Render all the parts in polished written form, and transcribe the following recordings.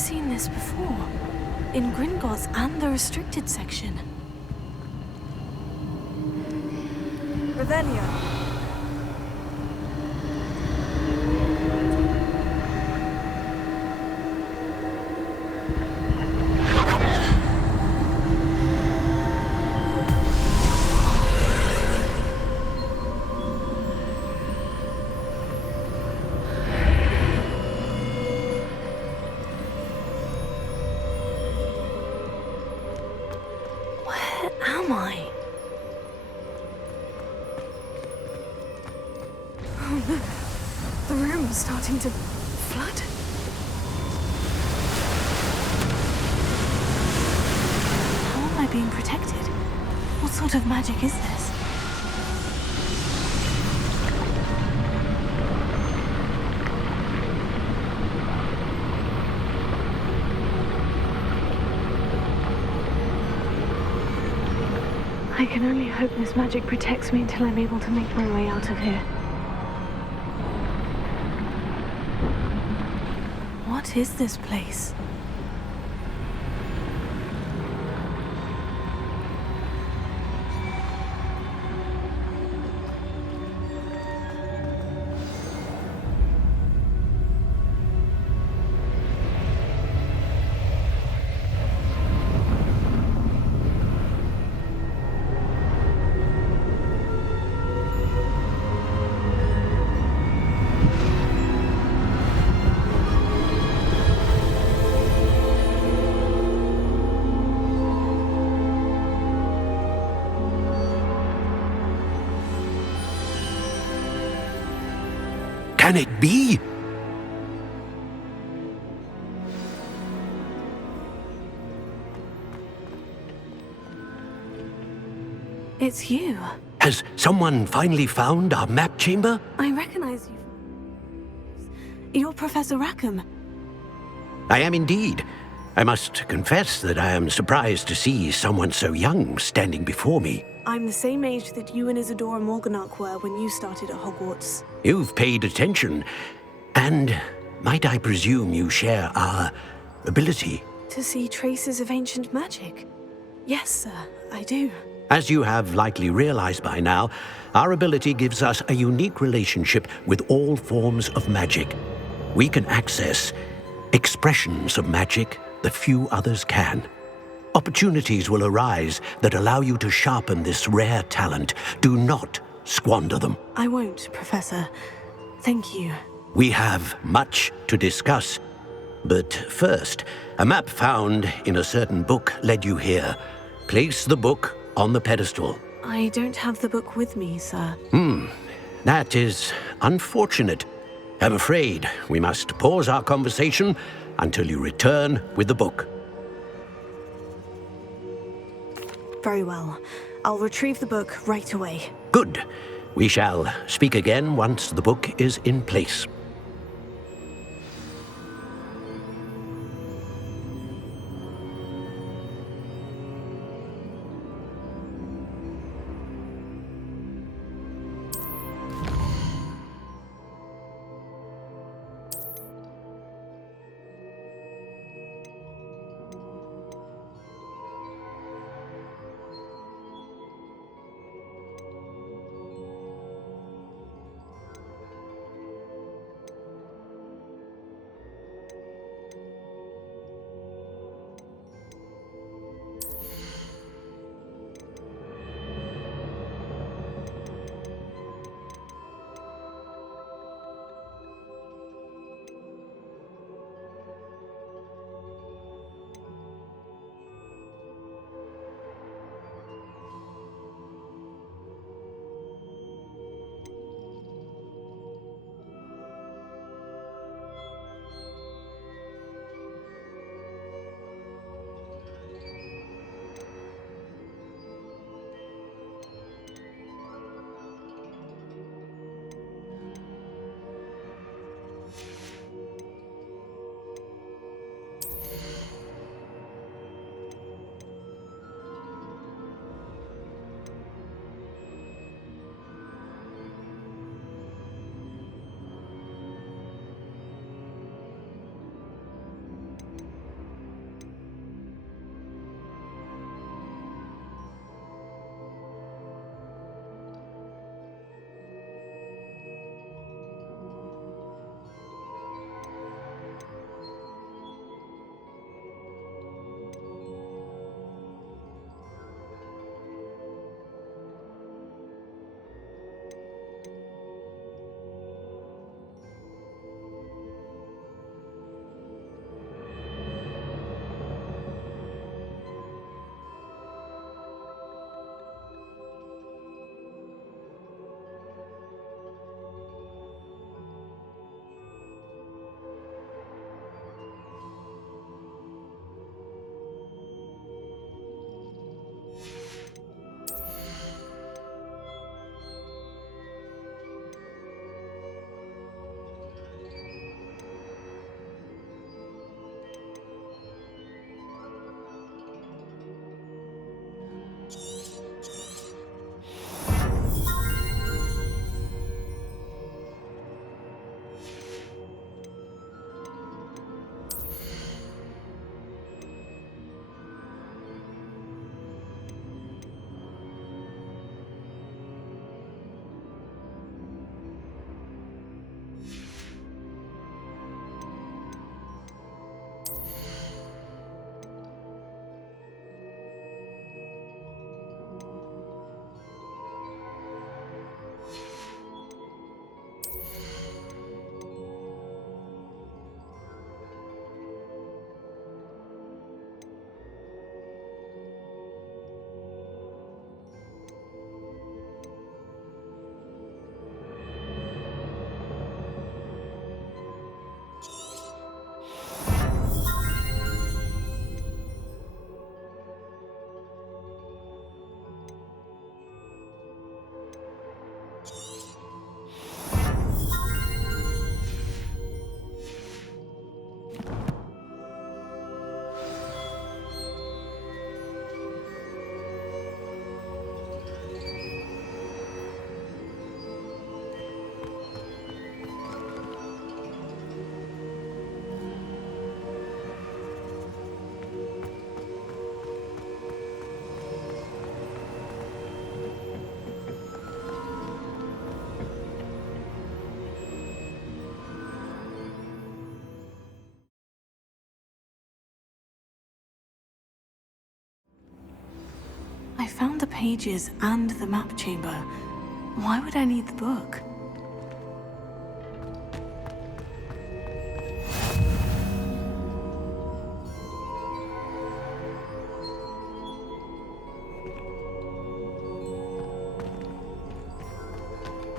seen this before. In Gringotts and the restricted section. Rebellion. Where am I? Oh no, the room's starting to flood. How am I being protected? What sort of magic is this? I can only hope this magic protects me until I'm able to make my way out of here. What is this place? Can it be? It's you. Has someone finally found our map chamber? I recognize you. You're Professor Rackham. I am indeed. I must confess that I am surprised to see someone so young standing before me. I'm the same age that you and Isadora Morganach were when you started at Hogwarts. You've paid attention. And might I presume you share our ability? To see traces of ancient magic? Yes, sir, I do. As you have likely realized by now, our ability gives us a unique relationship with all forms of magic. We can access expressions of magic that few others can. Opportunities will arise that allow you to sharpen this rare talent. Do not squander them. I won't, Professor. Thank you. We have much to discuss. But first, a map found in a certain book led you here. Place the book on the pedestal. I don't have the book with me, sir. That is unfortunate. I'm afraid we must pause our conversation until you return with the book. Very well. I'll retrieve the book right away. Good. We shall speak again once the book is in place. found the pages and the map chamber. Why would I need the book?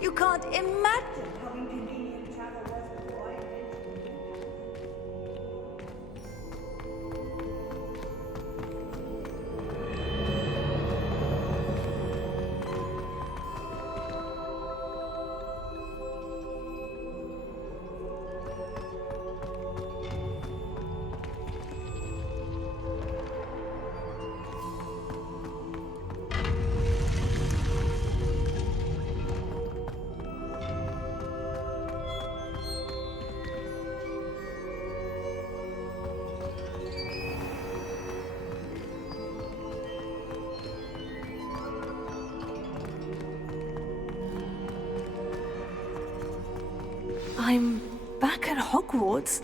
You can't imagine how inconvenient travel was before I invented it. I'm back at Hogwarts.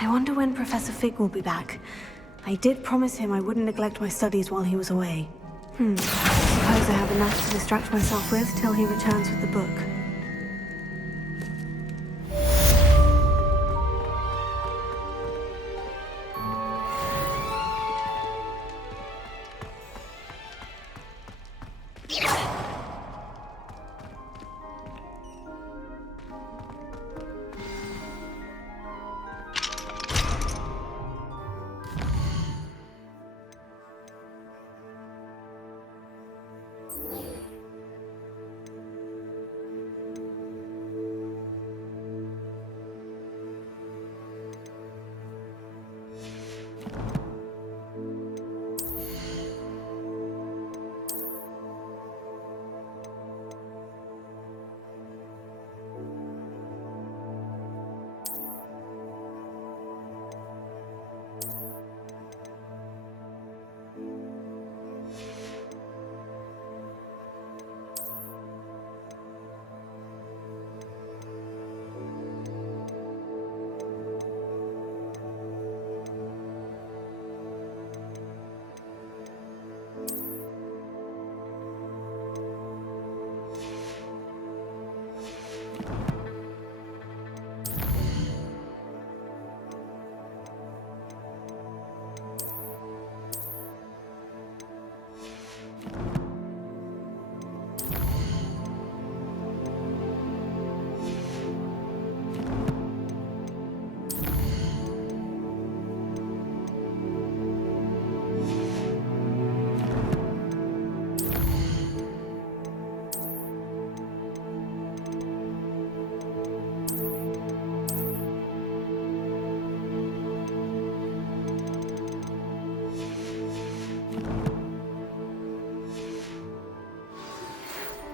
I wonder when Professor Fig will be back. I did promise him I wouldn't neglect my studies while he was away. Suppose I have enough to distract myself with till he returns with the book.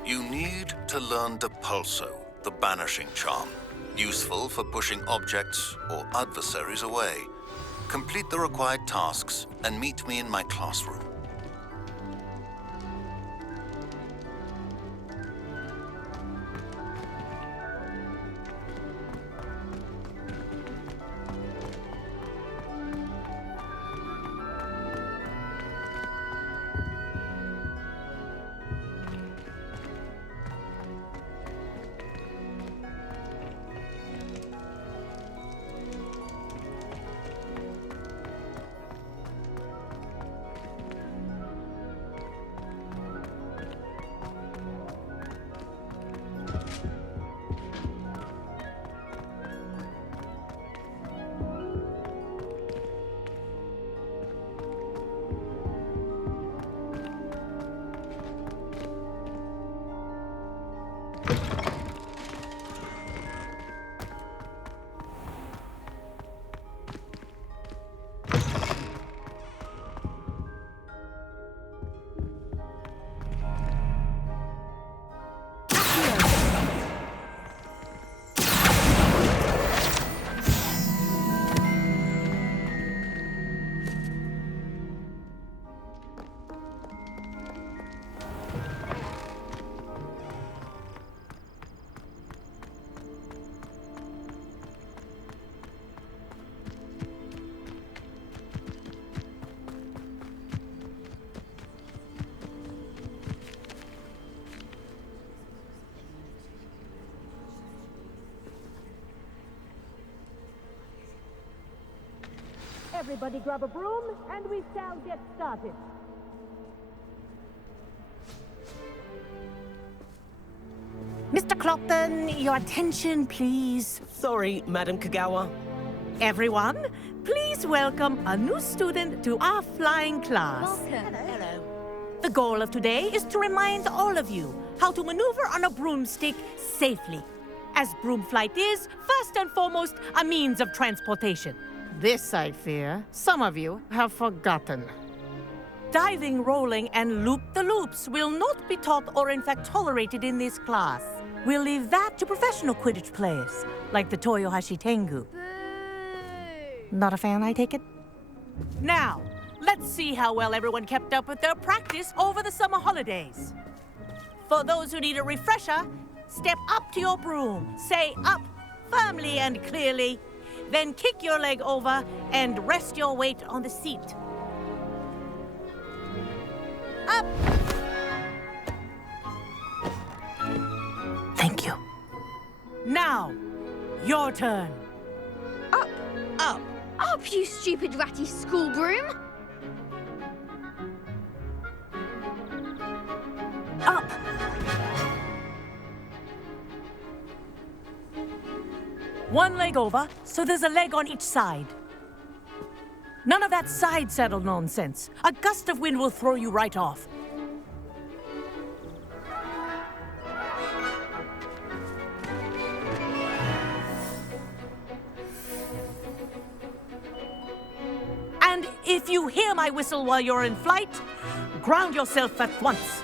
You need to learn the Pulso, the banishing charm, useful for pushing objects or adversaries away. Complete the required tasks and meet me in my classroom. Everybody grab a broom, and we shall get started. Mr. Clopton, your attention, please. Sorry, Madam Kagawa. Everyone, please welcome a new student to our flying class. Welcome. Hello. The goal of today is to remind all of you how to maneuver on a broomstick safely, as broom flight is, first and foremost, a means of transportation. This, I fear, some of you have forgotten. Diving, rolling, and loop-the-loops will not be taught or in fact tolerated in this class. We'll leave that to professional Quidditch players, like the Toyohashi Tengu. Not a fan, I take it? Now, let's see how well everyone kept up with their practice over the summer holidays. For those who need a refresher, step up to your broom, say up firmly and clearly, then kick your leg over and rest your weight on the seat. Up! Thank you. Now, your turn. Up. Up. Up, you stupid ratty school broom. Up! One leg over, so there's a leg on each side. None of that side saddle nonsense. A gust of wind will throw you right off. And if you hear my whistle while you're in flight, ground yourself at once.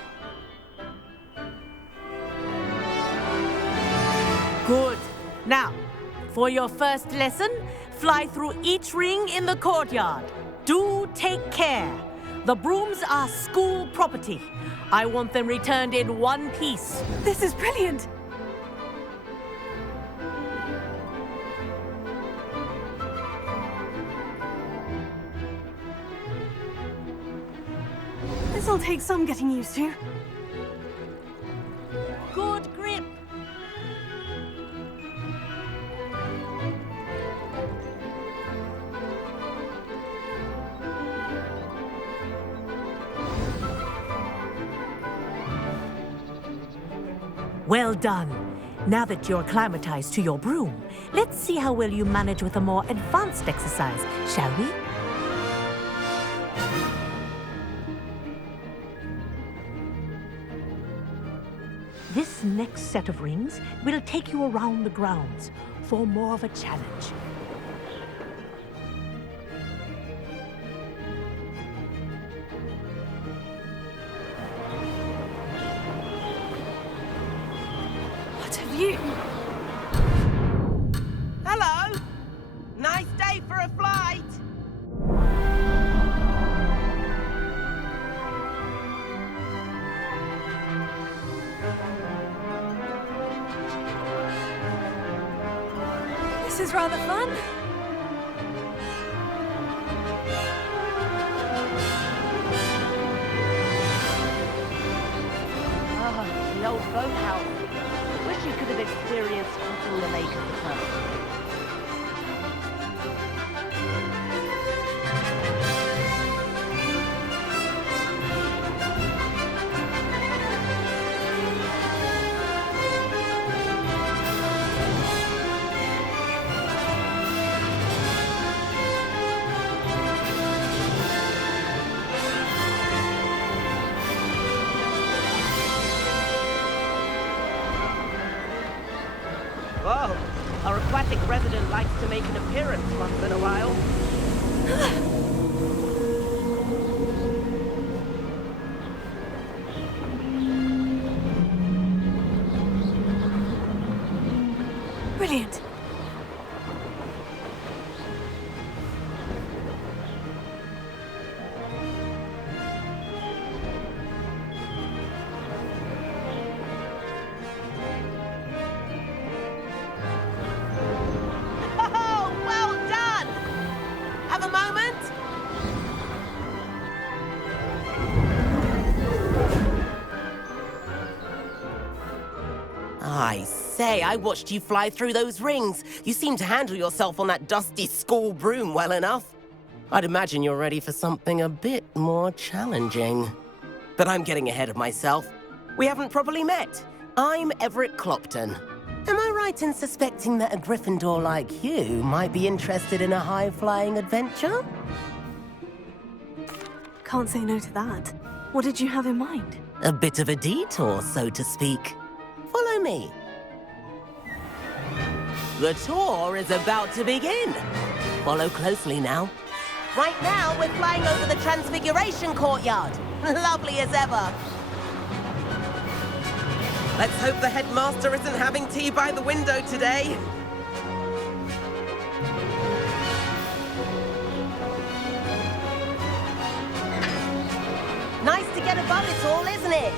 Good. Now, for your first lesson, fly through each ring in the courtyard. Do take care. The brooms are school property. I want them returned in one piece. This is brilliant! This'll take some getting used to. Good grip. Well done. Now that you're acclimatized to your broom, let's see how well you manage with a more advanced exercise, shall we? This next set of rings will take you around the grounds for more of a challenge. What have you... Hello. Nice day for a flight. This is rather fun. Ah, the old boathouse. Wish you could have experienced crossing the lake of the Pearl. Whoa, our aquatic resident likes to make an appearance once in a while. Brilliant. Oh, well done! Have a moment? I say, I watched you fly through those rings. You seem to handle yourself on that dusty school broom well enough. I'd imagine you're ready for something a bit more challenging. But I'm getting ahead of myself. We haven't properly met. I'm Everett Clopton. Am I right in suspecting that a Gryffindor like you might be interested in a high-flying adventure? Can't say no to that. What did you have in mind? A bit of a detour, so to speak. Follow me. The tour is about to begin. Follow closely now. Right now, we're flying over the Transfiguration Courtyard. Lovely as ever. Let's hope the headmaster isn't having tea by the window today. Nice to get above it all, isn't it?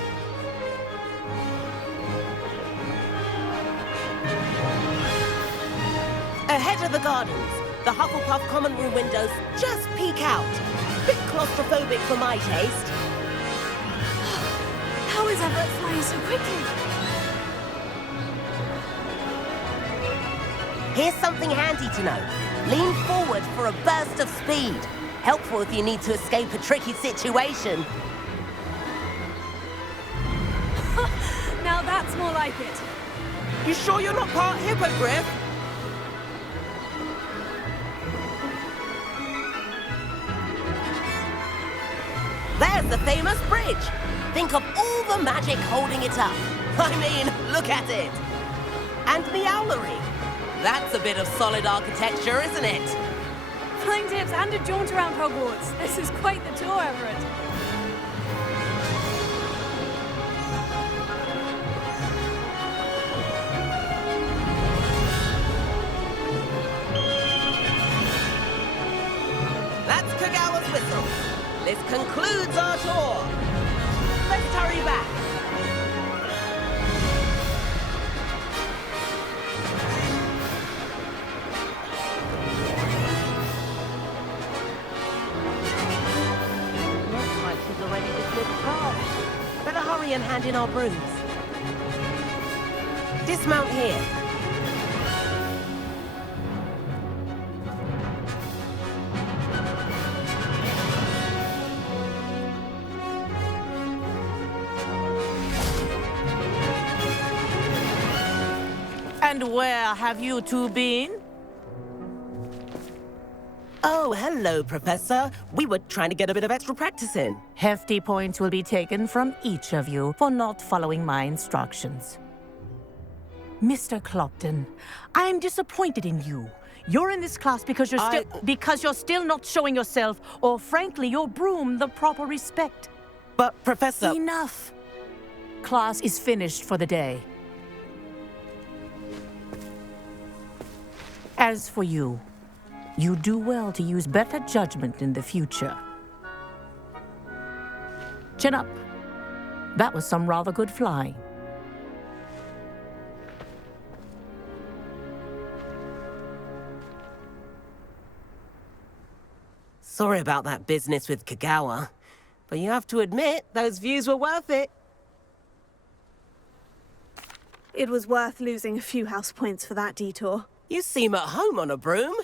Ahead of the gardens, the Hufflepuff common room windows just peek out. Bit claustrophobic for my taste. How is Everett flying so quickly? Here's something handy to know. Lean forward for a burst of speed. Helpful if you need to escape a tricky situation. Now that's more like it. You sure you're not part hippogriff? There's the famous bridge. Think of all the magic holding it up. I mean, look at it. And the owlery. That's a bit of solid architecture, isn't it? Flying tips and a jaunt around Hogwarts. This is quite the tour, Everett. That's Kagawa's whistle. This concludes our tour. Let's hurry back. Looks like she's already dismissed class. Better hurry and hand in our brooms. Dismount here. And where have you two been? Oh, hello, Professor. We were trying to get a bit of extra practice in. Hefty points will be taken from each of you for not following my instructions. Mr. Clopton, I'm disappointed in you. You're in this class because you're still not showing yourself, or frankly, your broom the proper respect. But, Professor... Enough. Class is finished for the day. As for you, you do well to use better judgment in the future. Chin up. That was some rather good flying. Sorry about that business with Kagawa, but you have to admit, those views were worth it. It was worth losing a few house points for that detour. You seem at home on a broom.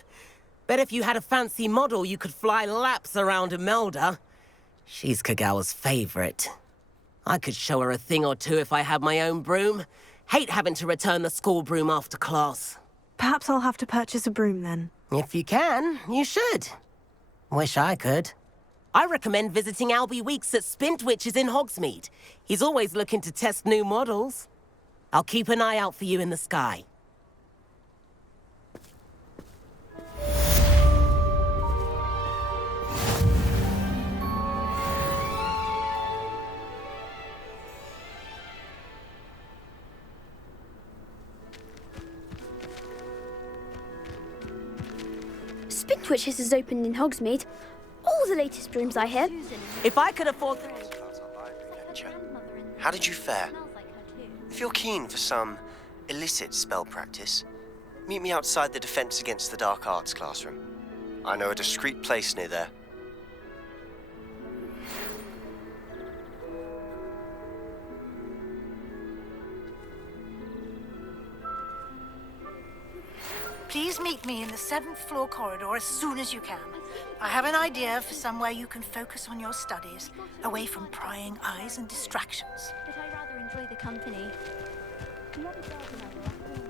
Bet if you had a fancy model, you could fly laps around Imelda. She's Kagawa's favorite. I could show her a thing or two if I had my own broom. Hate having to return the school broom after class. Perhaps I'll have to purchase a broom then. If you can, you should. Wish I could. I recommend visiting Albie Weeks at Spintwitches in Hogsmeade. He's always looking to test new models. I'll keep an eye out for you in the sky. Spintwitches is opened in Hogsmeade. All the latest brooms, I hear. If I could afford... How did you fare? If you're keen for some illicit spell practice, meet me outside the Defense Against the Dark Arts classroom. I know a discreet place near there. Please meet me in the 7th floor corridor as soon as you can. I have an idea for somewhere you can focus on your studies, away from prying eyes and distractions. But I rather enjoy the company. The other girls and I were up all night.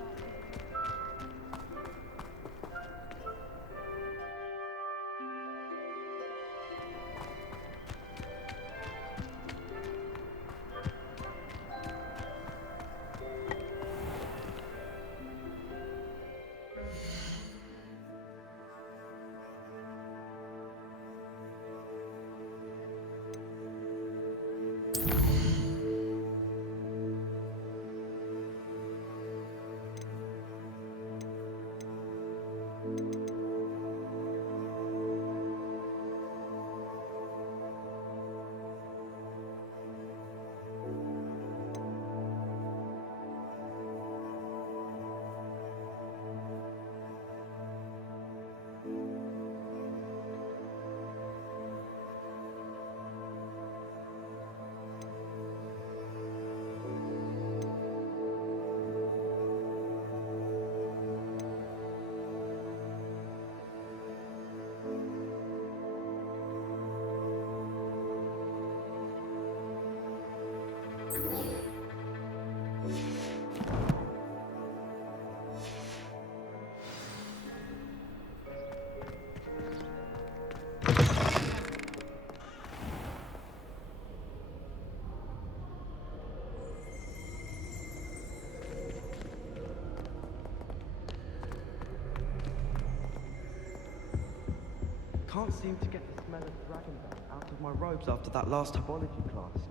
Can't seem to get the smell of dragon dung out of my robes after that last herbology class.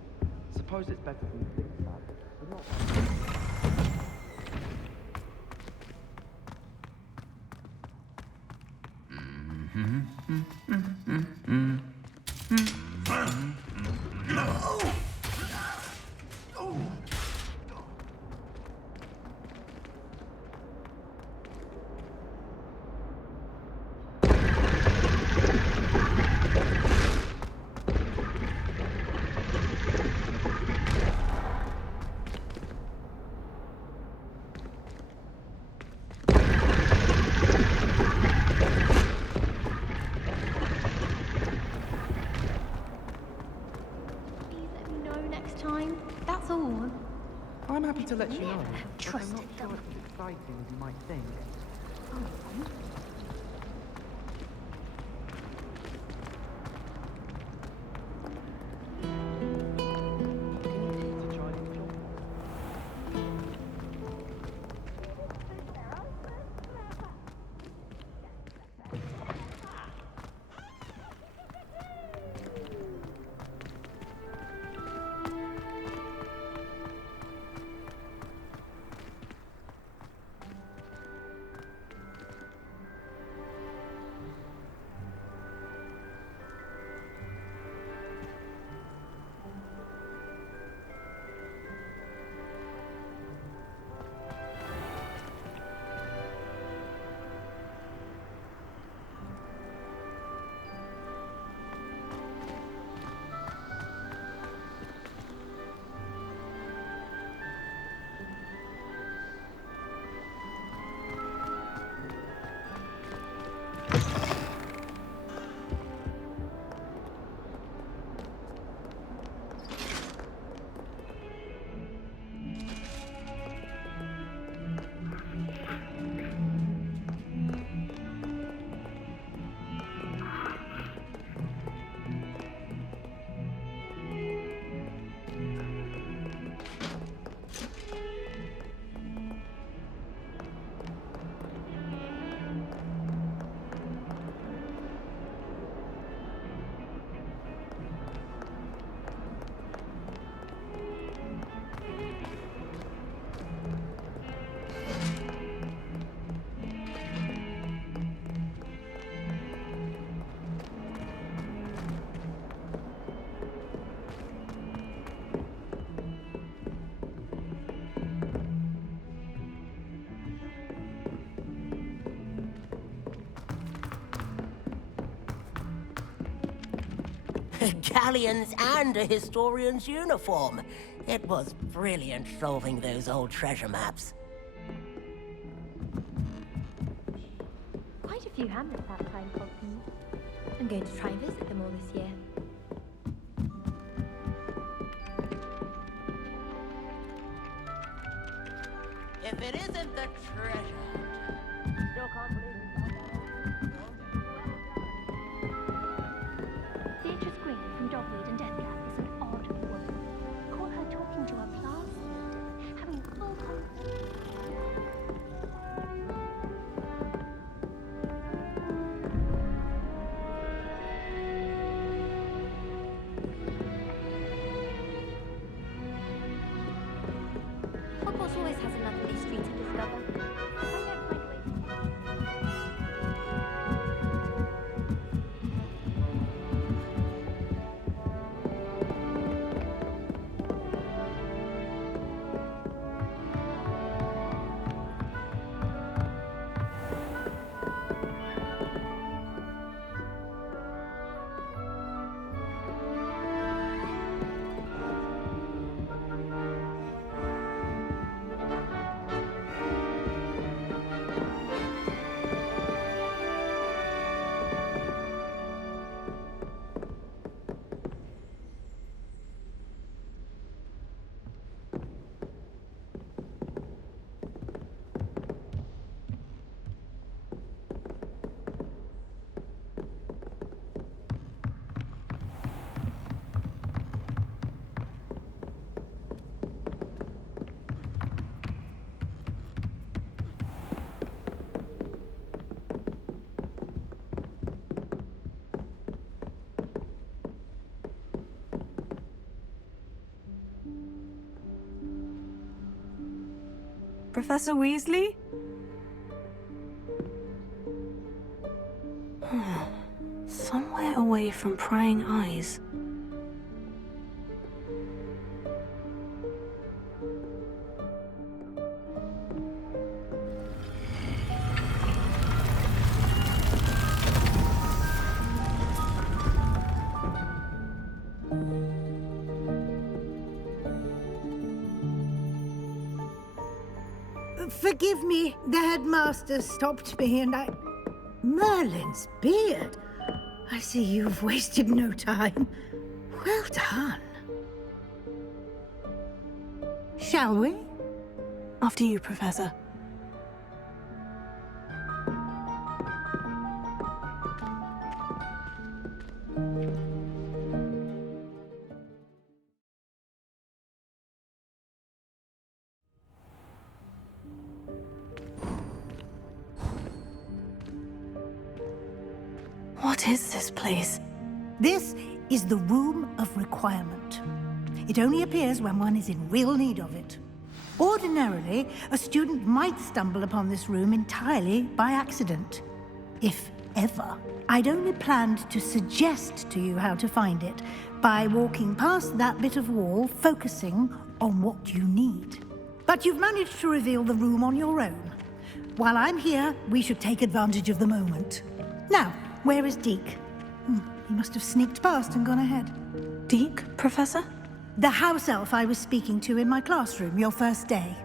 Suppose it's better than the things lab, but not. I'm happy to let you know. Trust but I'm it, not sure it's as exciting as you might think. Galleons and a historian's uniform. It was brilliant solving those old treasure maps. Quite a few hammers that time, Cosmo. I'm going to try and visit them all this year. If it isn't the treasure. Still can't believe it. Beatrice Green from Dogweed and Deathtrap is an odd woman. Caught her talking to her class lead, having a full conversation. Hogwarts always has another mystery to discover. I don't mind waiting. Professor Weasley? Somewhere away from prying eyes. Forgive me, the headmaster stopped me and I... Merlin's beard. I see you've wasted no time. Well done. Shall we? After you, Professor. What is this place? This is the Room of Requirement. It only appears when one is in real need of it. Ordinarily, a student might stumble upon this room entirely by accident. If ever. I'd only planned to suggest to you how to find it by walking past that bit of wall, focusing on what you need. But you've managed to reveal the room on your own. While I'm here, we should take advantage of the moment. Now, where is Deke? He must have sneaked past and gone ahead. Deke, Professor? The house elf I was speaking to in my classroom your first day.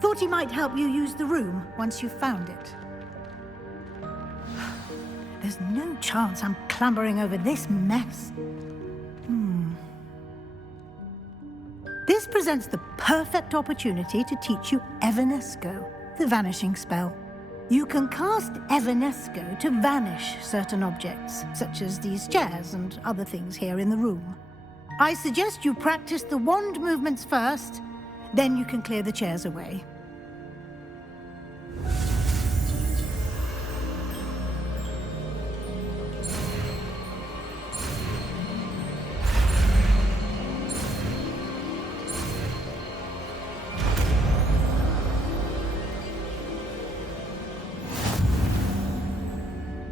Thought he might help you use the room once you've found it. There's no chance I'm clambering over this mess. This presents the perfect opportunity to teach you Evanesco, the vanishing spell. You can cast Evanesco to vanish certain objects, such as these chairs and other things here in the room. I suggest you practice the wand movements first, then you can clear the chairs away.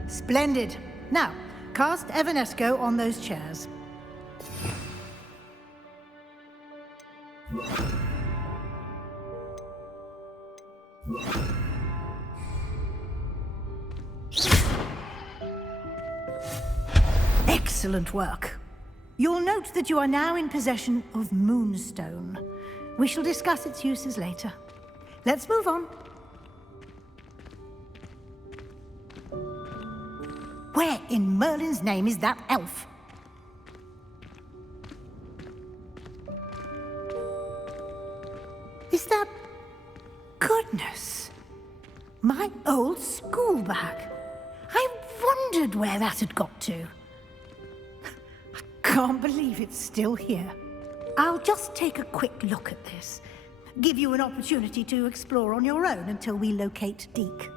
Splendid. Now, cast Evanesco on those chairs. Excellent work. You'll note that you are now in possession of Moonstone. We shall discuss its uses later. Let's move on. Where in Merlin's name is that elf? Is that... Goodness! My old school bag. I wondered where that had got to. I can't believe it's still here. I'll just take a quick look at this. Give you an opportunity to explore on your own until we locate Deke.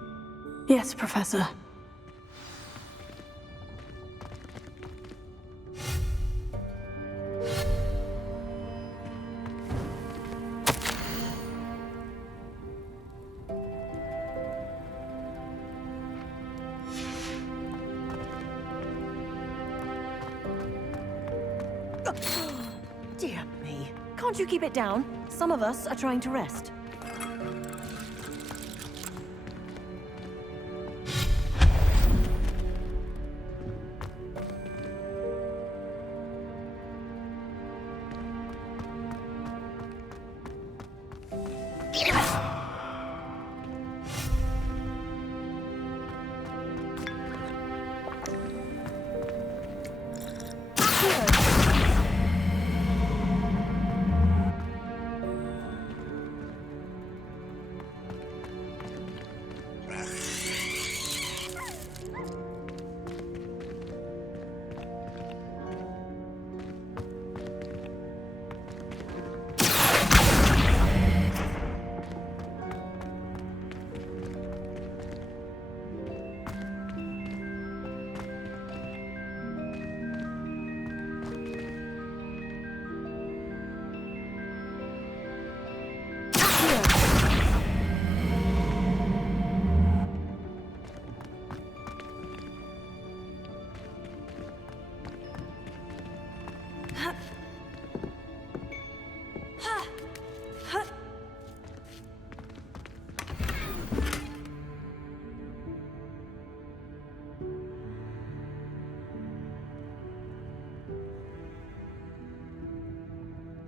Yes, Professor. Dear me. Can't you keep it down? Some of us are trying to rest.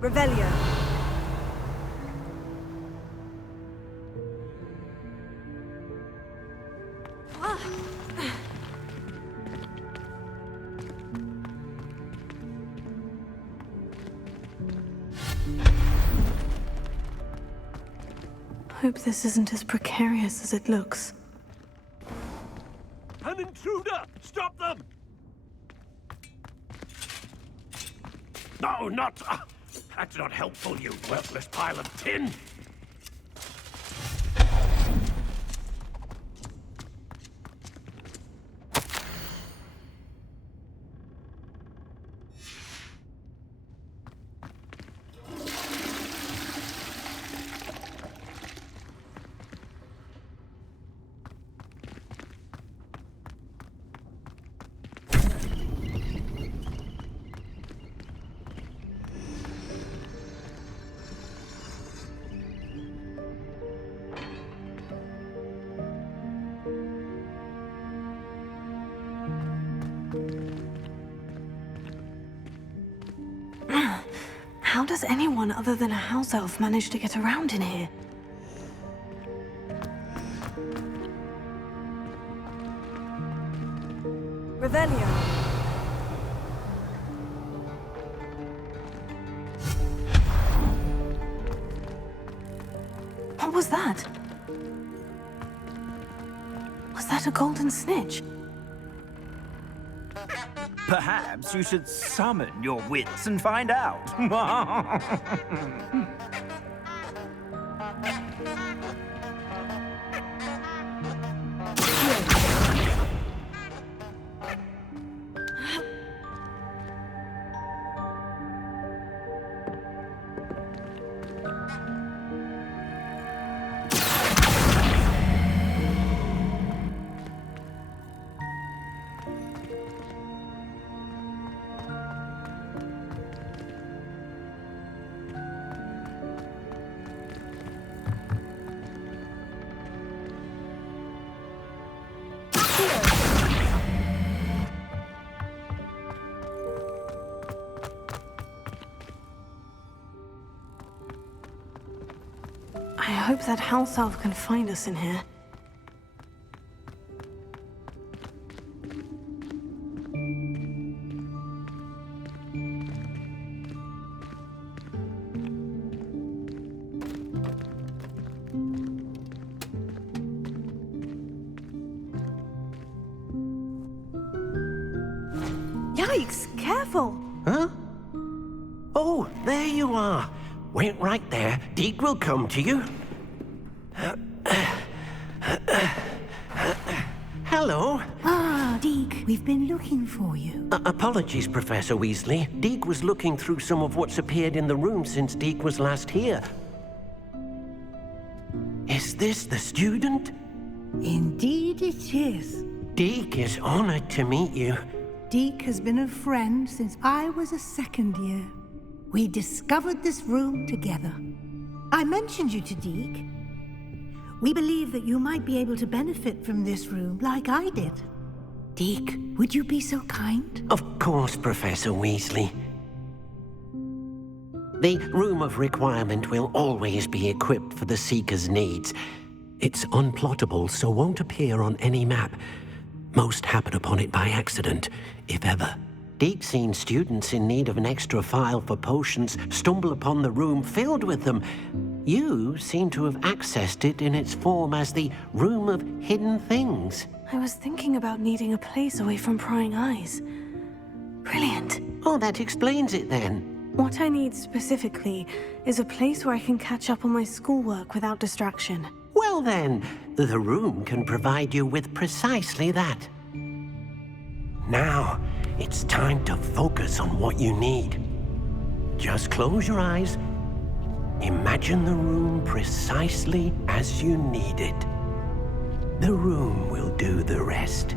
Rebellion. Hope this isn't as precarious as it looks. An intruder! Stop them! No, not... that's not helpful, you worthless pile of tin! How does anyone other than a house elf manage to get around in here? Rebellion. What was that? Was that a golden snitch? Perhaps you should summon your wits and find out. I hope that house elf can find us in here. Yikes, careful! Huh? Oh, there you are. Wait right there. Deke will come to you. Hello. Ah, Deke, we've been looking for you. Apologies, Professor Weasley. Deke was looking through some of what's appeared in the room since Deke was last here. Is this the student? Indeed it is. Deke is honored to meet you. Deke has been a friend since I was a second year. We discovered this room together. I mentioned you to Deke. We believe that you might be able to benefit from this room like I did. Deke, would you be so kind? Of course, Professor Weasley. The Room of Requirement will always be equipped for the Seeker's needs. It's unplottable, so won't appear on any map. Most happen upon it by accident, if ever. Deke's seen students in need of an extra file for potions stumble upon the room filled with them. You seem to have accessed it in its form as the Room of Hidden Things. I was thinking about needing a place away from prying eyes. Brilliant. Oh, that explains it then. What I need specifically is a place where I can catch up on my schoolwork without distraction. Well then, the room can provide you with precisely that. Now, it's time to focus on what you need. Just close your eyes. Imagine the room precisely as you need it. The room will do the rest.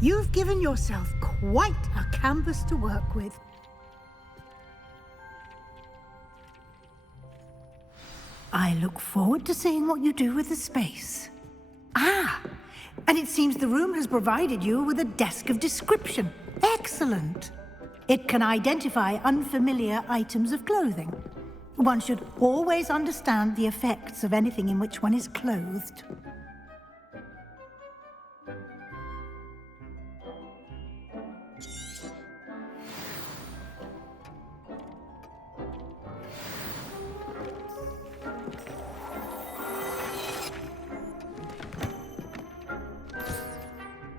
You've given yourself quite a canvas to work with. I look forward to seeing what you do with the space. Ah, and it seems the room has provided you with a desk of description. Excellent. It can identify unfamiliar items of clothing. One should always understand the effects of anything in which one is clothed.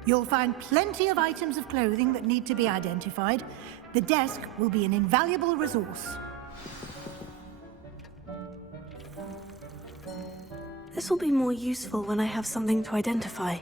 You'll find plenty of items of clothing that need to be identified. The desk will be an invaluable resource. This will be more useful when I have something to identify.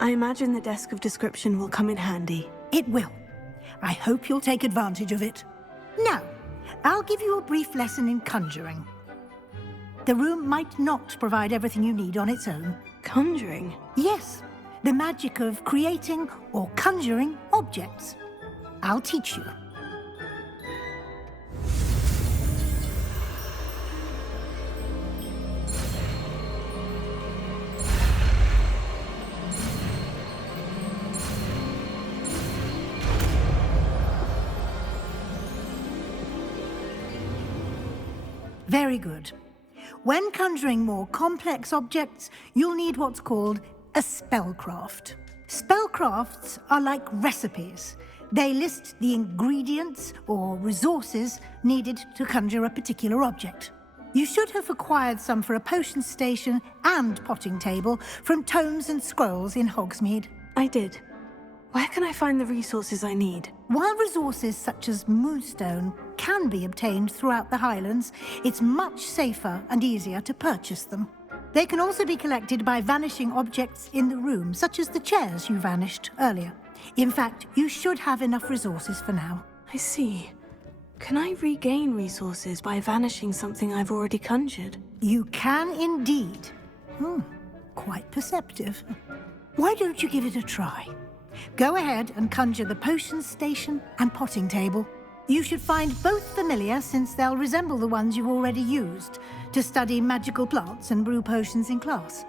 I imagine the desk of description will come in handy. It will. I hope you'll take advantage of it. Now, I'll give you a brief lesson in conjuring. The room might not provide everything you need on its own. Conjuring? Yes, the magic of creating or conjuring objects. I'll teach you. Very good. When conjuring more complex objects, you'll need what's called a spellcraft. Spellcrafts are like recipes. They list the ingredients or resources needed to conjure a particular object. You should have acquired some for a potion station and potting table from tomes and scrolls in Hogsmeade. I did. Where can I find the resources I need? While resources such as moonstone can be obtained throughout the Highlands, it's much safer and easier to purchase them. They can also be collected by vanishing objects in the room, such as the chairs you vanished earlier. In fact, you should have enough resources for now. I see. Can I regain resources by vanishing something I've already conjured? You can indeed. Quite perceptive. Why don't you give it a try? Go ahead and conjure the potion station and potting table. You should find both familiar, since they'll resemble the ones you've already used to study magical plants and brew potions in class.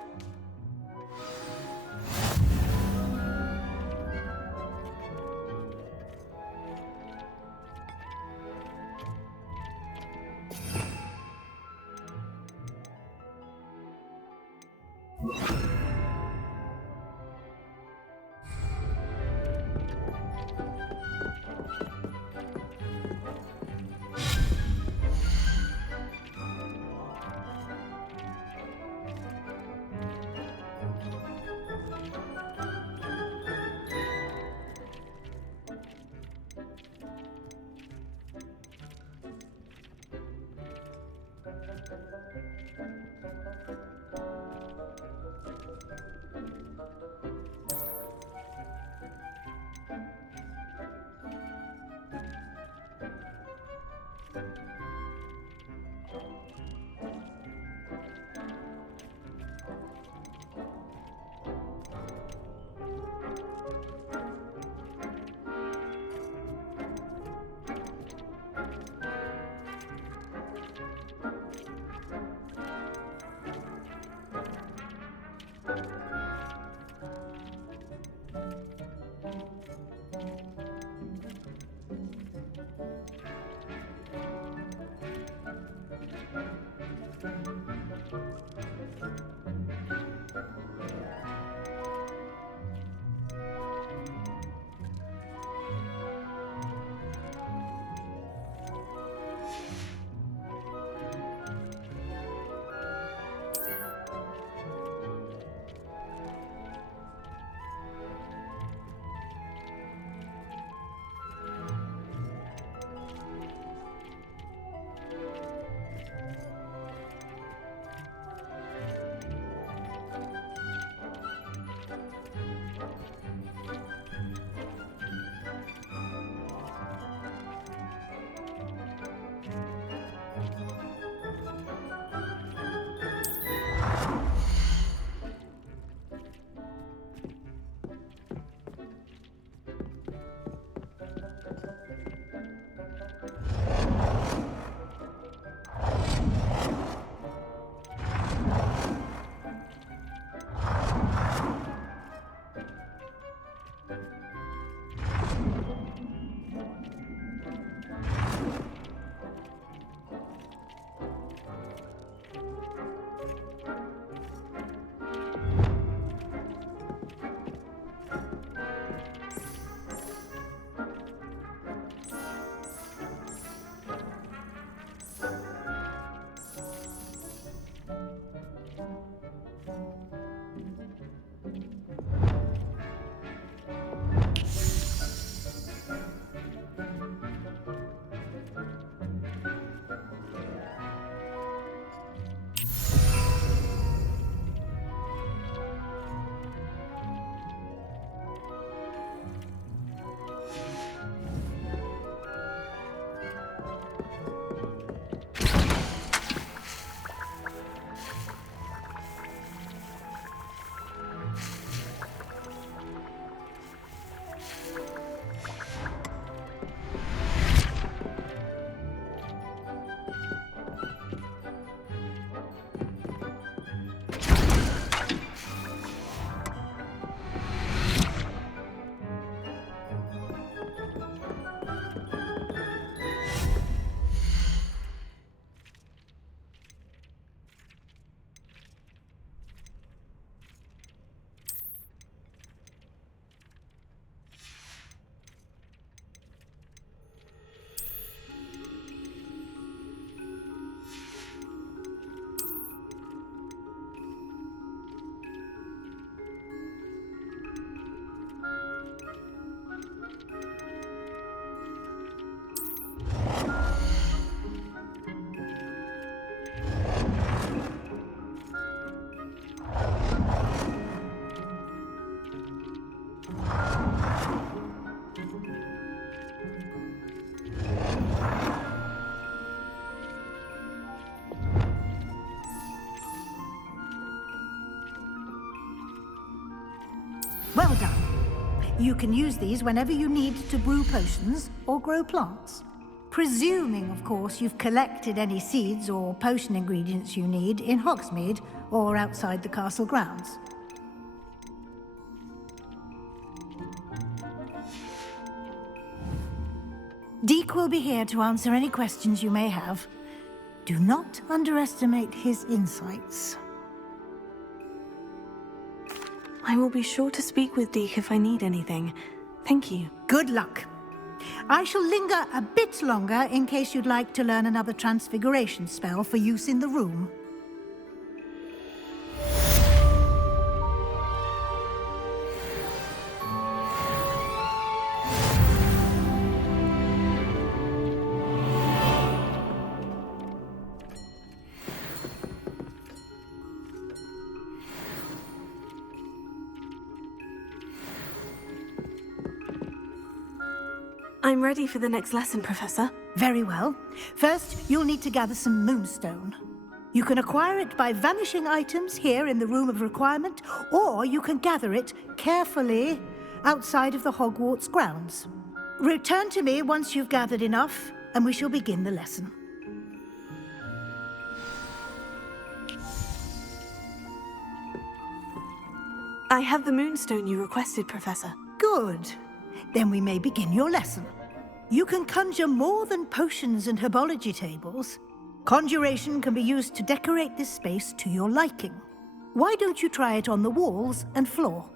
You can use these whenever you need to brew potions or grow plants. Presuming, of course, you've collected any seeds or potion ingredients you need in Hogsmeade or outside the castle grounds. Deke will be here to answer any questions you may have. Do not underestimate his insights. I will be sure to speak with Deke if I need anything. Thank you. Good luck. I shall linger a bit longer in case you'd like to learn another transfiguration spell for use in the room. I'm ready for the next lesson, Professor. Very well. First, you'll need to gather some moonstone. You can acquire it by vanishing items here in the Room of Requirement, or you can gather it carefully outside of the Hogwarts grounds. Return to me once you've gathered enough, and we shall begin the lesson. I have the moonstone you requested, Professor. Good. Then we may begin your lesson. You can conjure more than potions and herbology tables. Conjuration can be used to decorate this space to your liking. Why don't you try it on the walls and floor?